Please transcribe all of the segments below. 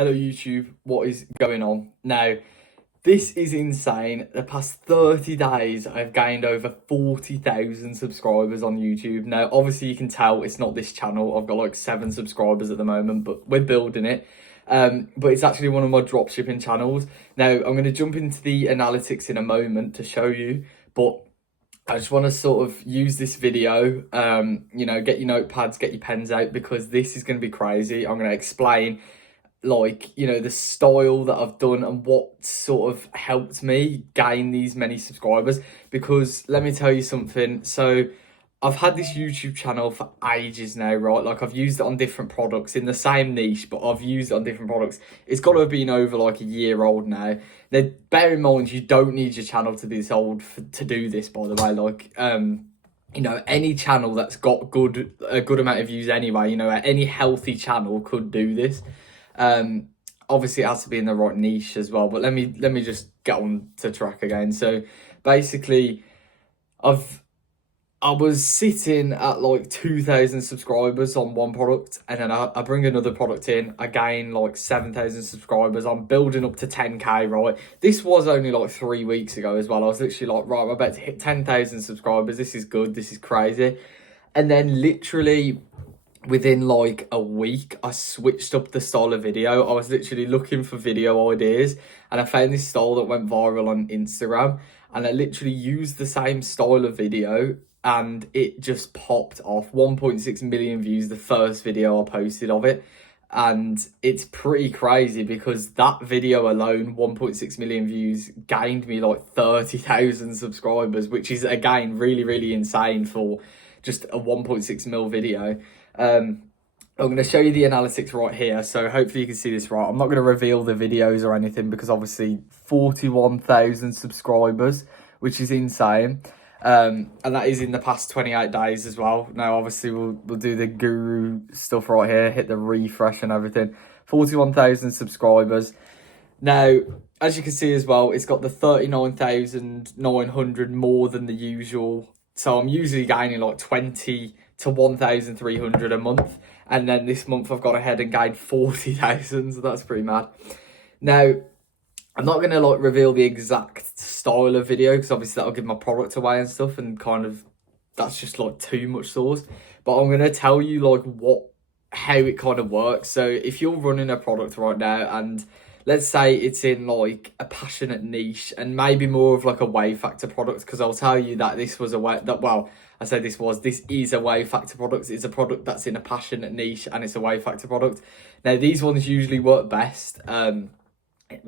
Hello YouTube, what is going on? Now, this is insane. The past 30 days, I've gained over 40,000 subscribers on YouTube. Now, obviously you can tell it's not this channel. I've got like 7 subscribers at the moment, but we're building it. But it's actually one of my dropshipping channels. Now, I'm going to jump into the analytics in a moment to show you, but I just want to sort of use this video, get your notepads, get your pens out, because this is going to be crazy. I'm going to explain the style that I've done and what sort of helped me gain these many subscribers. Because let me tell you something, so I've had this YouTube channel for ages now, right? Like, I've used it on different products in the same niche, but I've used it on different products. It's got to have been over like a year old now. Now, bear in mind, you don't need your channel to be this old to do this, by the way. Like, any channel that's got a good amount of views anyway, any healthy channel could do this. Obviously it has to be in the right niche as well, but let me just get on to track again. So basically I was sitting at like 2,000 subscribers on one product, and then I bring another product in, I gain like 7,000 subscribers. I'm building up to 10k, right? This was only like 3 weeks ago as well. I was literally like, right, I'm about to hit 10,000 subscribers. This is good, this is crazy. And then literally within like a week, I switched up the style of video. I was literally looking for video ideas, and I found this style that went viral on Instagram, and I literally used the same style of video, and it just popped off. 1.6 million views the first video I posted of it. And it's pretty crazy because that video alone, 1.6 million views, gained me like 30,000 subscribers, which is again really insane for just a 1.6 mil video. I'm going to show you the analytics right here, so hopefully you can see this right. I'm not going to reveal the videos or anything because obviously 41,000 subscribers, which is insane. And that is in the past 28 days as well. Now, obviously, we'll do the guru stuff right here, hit the refresh and everything. 41,000 subscribers. Now, as you can see as well, it's got the 39,900 more than the usual. So I'm usually gaining like 20 to 1,300 a month, and then this month I've gone ahead and gained 40,000, so that's pretty mad. Now, I'm not going to like reveal the exact style of video because obviously that'll give my product away and stuff, and kind of that's just like too much sauce. But I'm going to tell you like how it kind of works. So if you're running a product right now, and let's say it's in like a passionate niche and maybe more of like a Wow Factor product, because I'll tell you that this is a Wow Factor product. It's a product that's in a passionate niche and it's a Wow Factor product. Now, these ones usually work best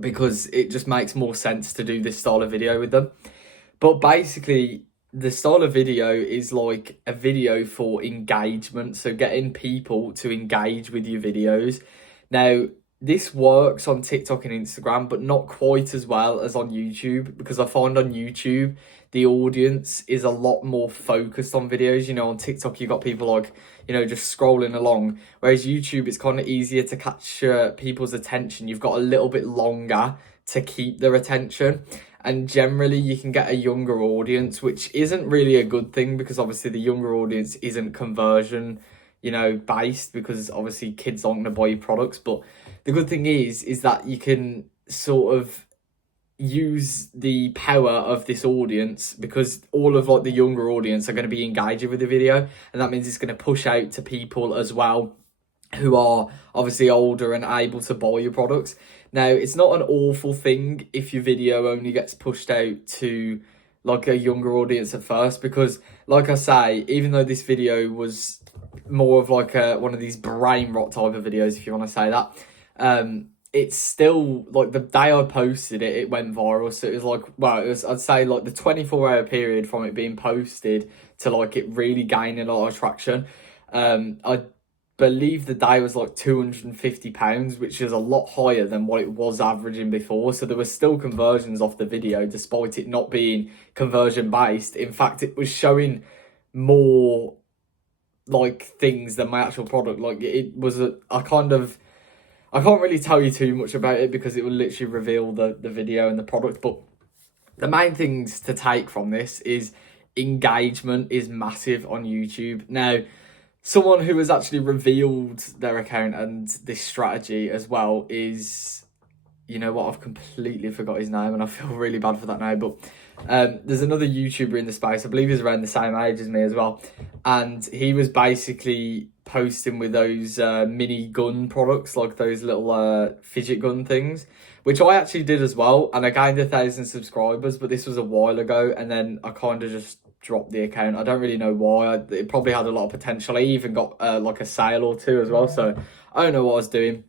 because it just makes more sense to do this style of video with them. But basically, the style of video is like a video for engagement, so getting people to engage with your videos. Now, this works on TikTok and Instagram, but not quite as well as on YouTube, because I find on YouTube, the audience is a lot more focused on videos. On TikTok, you've got people like, just scrolling along. Whereas YouTube, it's kind of easier to catch people's attention. You've got a little bit longer to keep their attention. And generally, you can get a younger audience, which isn't really a good thing, because obviously the younger audience isn't conversion, based, because obviously kids aren't going to buy your products. But the good thing is that you can sort of use the power of this audience, because all of like the younger audience are going to be engaging with the video, and that means it's going to push out to people as well who are obviously older and able to buy your products. Now, it's not an awful thing if your video only gets pushed out to like a younger audience at first, because like I say, even though this video was more of like one of these brain rot type of videos, if you want to say that, it's still like the day I posted it, it went viral. So it was like, I'd say like the 24-hour period from it being posted to like it really gaining a lot of traction. I believe the day was like £250, which is a lot higher than what it was averaging before. So there were still conversions off the video, despite it not being conversion based. In fact, it was showing more like things than my actual product. Like, it was I can't really tell you too much about it because it will literally reveal the video and the product. But the main things to take from this is engagement is massive on YouTube. Now, Someone who has actually revealed their account and this strategy as well is, you know what, I've completely forgot his name and I feel really bad for that now, but there's another YouTuber in the space, I believe he's around the same age as me as well, and he was basically posting with those mini gun products, like those little fidget gun things, which I actually did as well, and I gained 1,000 subscribers, but this was a while ago, and then I kind of just dropped the account. I don't really know why. It probably had a lot of potential. I even got like a sale or two as well, so I don't know what I was doing.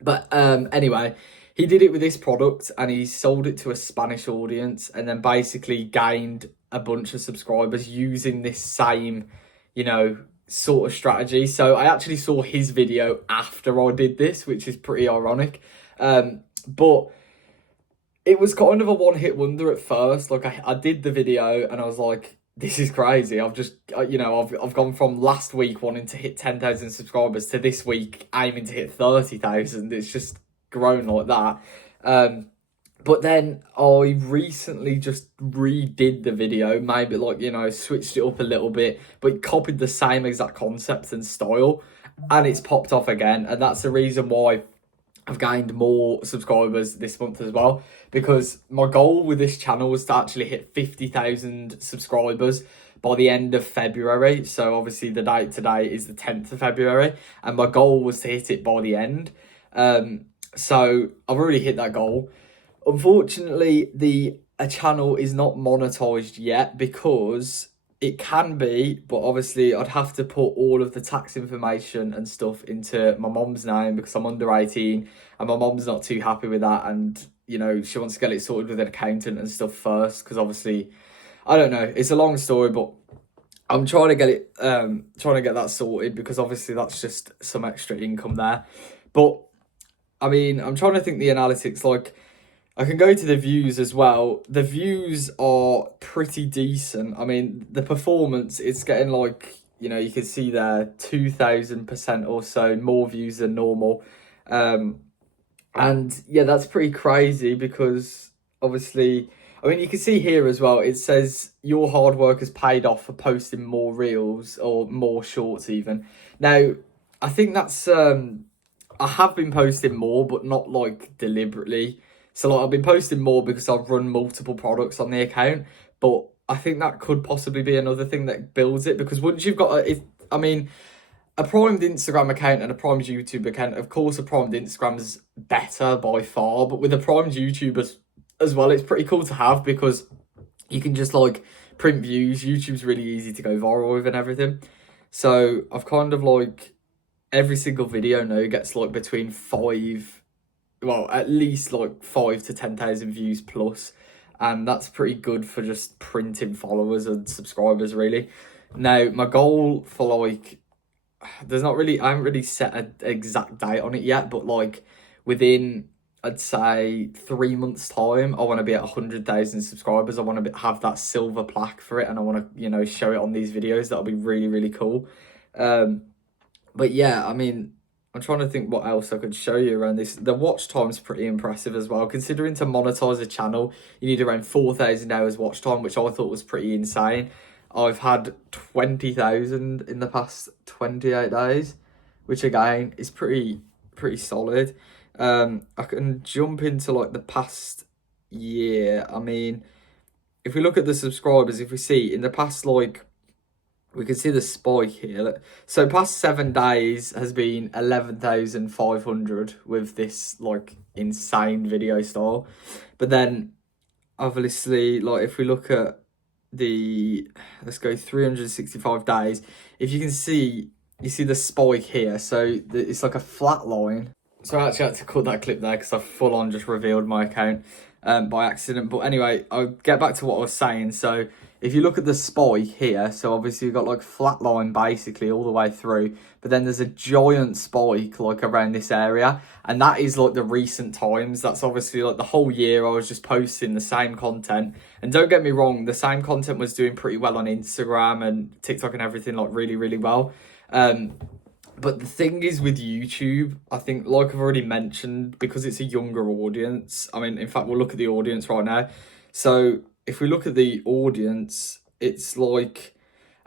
But anyway, he did it with this product and he sold it to a Spanish audience and then basically gained a bunch of subscribers using this same, you know, sort of strategy. So I actually saw his video after I did this, which is pretty ironic. But it was kind of a one-hit wonder at first. Like I did the video and I was like, this is crazy. I've just, you know, I've gone from last week wanting to hit 10,000 subscribers to this week aiming to hit 30,000. It's just grown like that. But then I recently just redid the video, maybe like, you know, switched it up a little bit, but copied the same exact concept and style, and it's popped off again. And that's the reason why I've gained more subscribers this month as well, because my goal with this channel was to actually hit 50,000 subscribers by the end of February. So obviously the date today is the 10th of February, and my goal was to hit it by the end. So I've already hit that goal. Unfortunately, the channel is not monetized yet because it can be, but obviously I'd have to put all of the tax information and stuff into my mom's name because I'm under 18 and my mom's not too happy with that, and you know, she wants to get it sorted with an accountant and stuff first because obviously, I don't know, it's a long story, but I'm trying to get it trying to get that sorted because obviously that's just some extra income there. But I mean, I'm trying to think the analytics, like I can go to the views as well. The views are pretty decent. I mean, the performance, it's getting like, you know, you can see there 2,000% or so more views than normal. And yeah, that's pretty crazy because obviously, I mean, you can see here as well, it says your hard work has paid off for posting more reels or more shorts even. Now, I think that's, I have been posting more, but not like deliberately. So like I've been posting more because I've run multiple products on the account, but I think that could possibly be another thing that builds it, because once you've got a primed Instagram account and a primed YouTube account, of course a primed Instagram's better by far, but with a primed YouTube as well, it's pretty cool to have because you can just like print views. YouTube's really easy to go viral with and everything. So I've kind of like every single video now gets like between at least like 5 to 10,000 views plus, and that's pretty good for just printing followers and subscribers really. Now my goal for like, I haven't really set an exact date on it yet, but like within, I'd say 3 months time, I want to be at 100,000 subscribers. I want to have that silver plaque for it, and I want to, you know, show it on these videos. That'll be really, really cool. But yeah, I mean, I'm trying to think what else I could show you around this. The watch time's pretty impressive as well. Considering to monetize a channel, you need around 4,000 hours watch time, which I thought was pretty insane. I've had 20,000 in the past 28 days, which again is pretty solid. I can jump into like the past year. I mean, if we look at the subscribers, if we see in the past, like, we can see the spike here. So past 7 days has been 11,500 with this like insane video style. But then obviously, like if we look at let's go 365 days, if you can see, you see the spike here. So it's like a flat line. So I actually had to cut that clip there because I full on just revealed my account by accident. But anyway, I'll get back to what I was saying. So if you look at the spike here, so obviously you've got like flat line basically all the way through, but then there's a giant spike like around this area, and that is like the recent times. That's obviously like the whole year I was just posting the same content. And don't get me wrong, the same content was doing pretty well on Instagram and TikTok and everything, like really, really well. But the thing is with YouTube, I think, like I've already mentioned, because it's a younger audience, I mean, in fact, we'll look at the audience right now. So if we look at the audience, it's like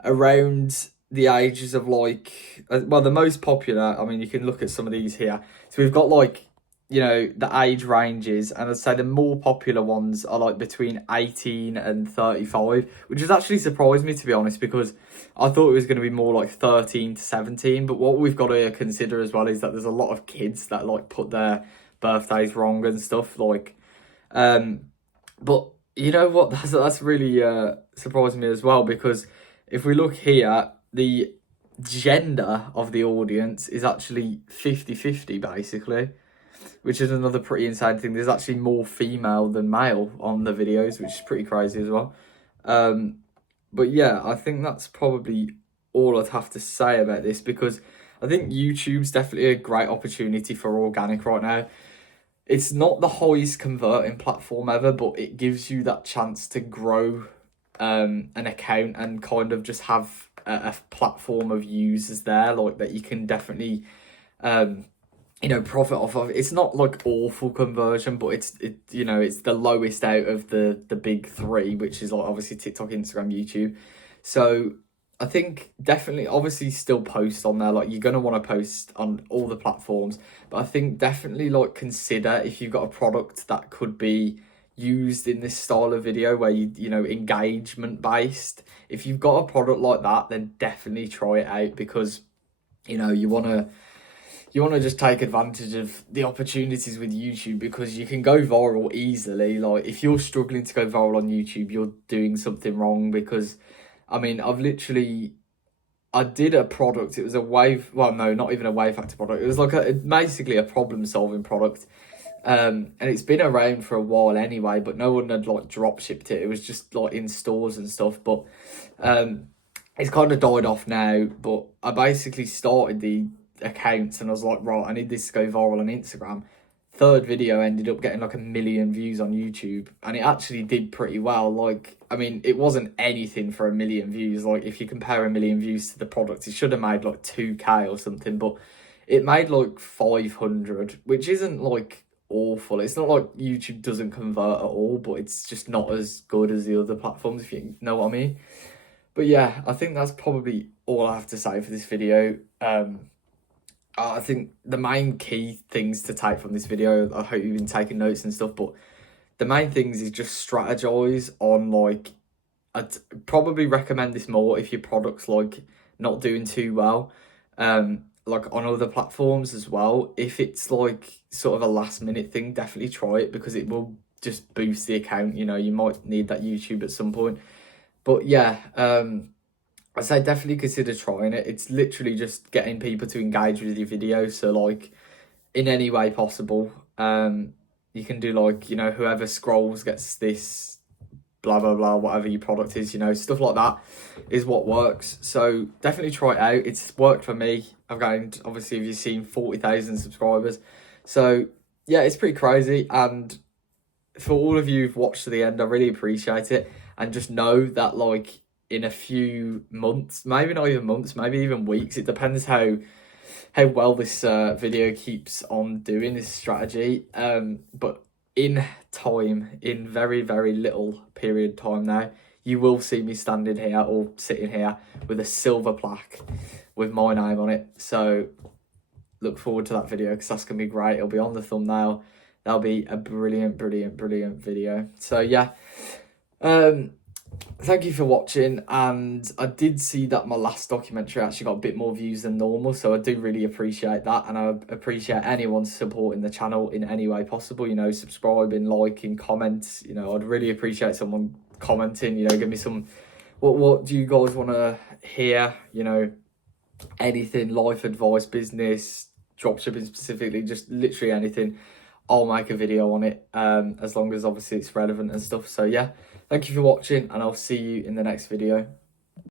around the ages of like, well, the most popular, I mean, you can look at some of these here. So we've got like, you know, the age ranges, and I'd say the more popular ones are like between 18 and 35, which has actually surprised me, to be honest, because I thought it was going to be more like 13 to 17. But what we've got to consider as well is that there's a lot of kids that like put their birthdays wrong and stuff, like, but you know what, that's really surprised me as well, because if we look here, the gender of the audience is actually 50-50 basically, which is another pretty insane thing. There's actually more female than male on the videos, which is pretty crazy as well. But yeah, I think that's probably all I'd have to say about this, because I think YouTube's definitely a great opportunity for organic right now. It's not the highest converting platform ever, but it gives you that chance to grow an account and kind of just have a platform of users there, like, that you can definitely you know, profit off of. It's not like awful conversion, but it's you know, it's the lowest out of the big three, which is like obviously TikTok, Instagram, YouTube. So I think definitely, obviously, still post on there. Like, you're gonna want to post on all the platforms, but I think definitely like consider if you've got a product that could be used in this style of video where you know, engagement based. If you've got a product like that, then definitely try it out, because you know, you want to just take advantage of the opportunities with YouTube, because you can go viral easily. Like, if you're struggling to go viral on YouTube, you're doing something wrong, because I mean, I did a product, it was a well, no, not even a wave factor product, it was like basically a problem solving product. And it's been around for a while anyway, but no one had like drop shipped it. It was just like in stores and stuff, but it's kind of died off now. But I basically started the accounts and I was like, right, I need this to go viral on Instagram. Third video ended up getting like 1 million views on YouTube, and it actually did pretty well. Like, I mean, it wasn't anything for 1 million views. Like, if you compare 1 million views to the product, it should have made like 2K or something, but it made like 500, which isn't like awful. It's not like YouTube doesn't convert at all, but it's just not as good as the other platforms, if you know what I mean. But yeah, I think that's probably all I have to say for this video. I think the main key things to take from this video, I hope you've been taking notes and stuff, but the main things is just strategize on, like, I'd probably recommend this more if your product's like not doing too well, like on other platforms as well. If it's like sort of a last minute thing, definitely try it, because it will just boost the account. You know, you might need that YouTube at some point. But yeah, I'd say definitely consider trying it. It's literally just getting people to engage with your video. So like, in any way possible, you can do like, you know, whoever scrolls gets this, blah blah blah, whatever your product is, you know, stuff like that is what works. So definitely try it out. It's worked for me. I've gained, obviously, if you've seen, 40,000 subscribers. So yeah, it's pretty crazy. And for all of you who've watched to the end, I really appreciate it. And just know that, like, in a few months, maybe not even months, maybe even weeks, it depends how well this video keeps on doing this strategy, but in time, in very, very little period time now, you will see me standing here or sitting here with a silver plaque with my name on it. So look forward to that video, because that's gonna be great. It'll be on the thumbnail. That'll be a brilliant video. So yeah, thank you for watching. And I did see that my last documentary actually got a bit more views than normal, so I do really appreciate that, and I appreciate anyone supporting the channel in any way possible, you know, subscribing, liking, comments. You know, I'd really appreciate someone commenting, you know, give me some, what do you guys want to hear, you know, anything, life advice, business, dropshipping specifically, just literally anything. I'll make a video on it, as long as obviously it's relevant and stuff. So yeah, thank you for watching, and I'll see you in the next video.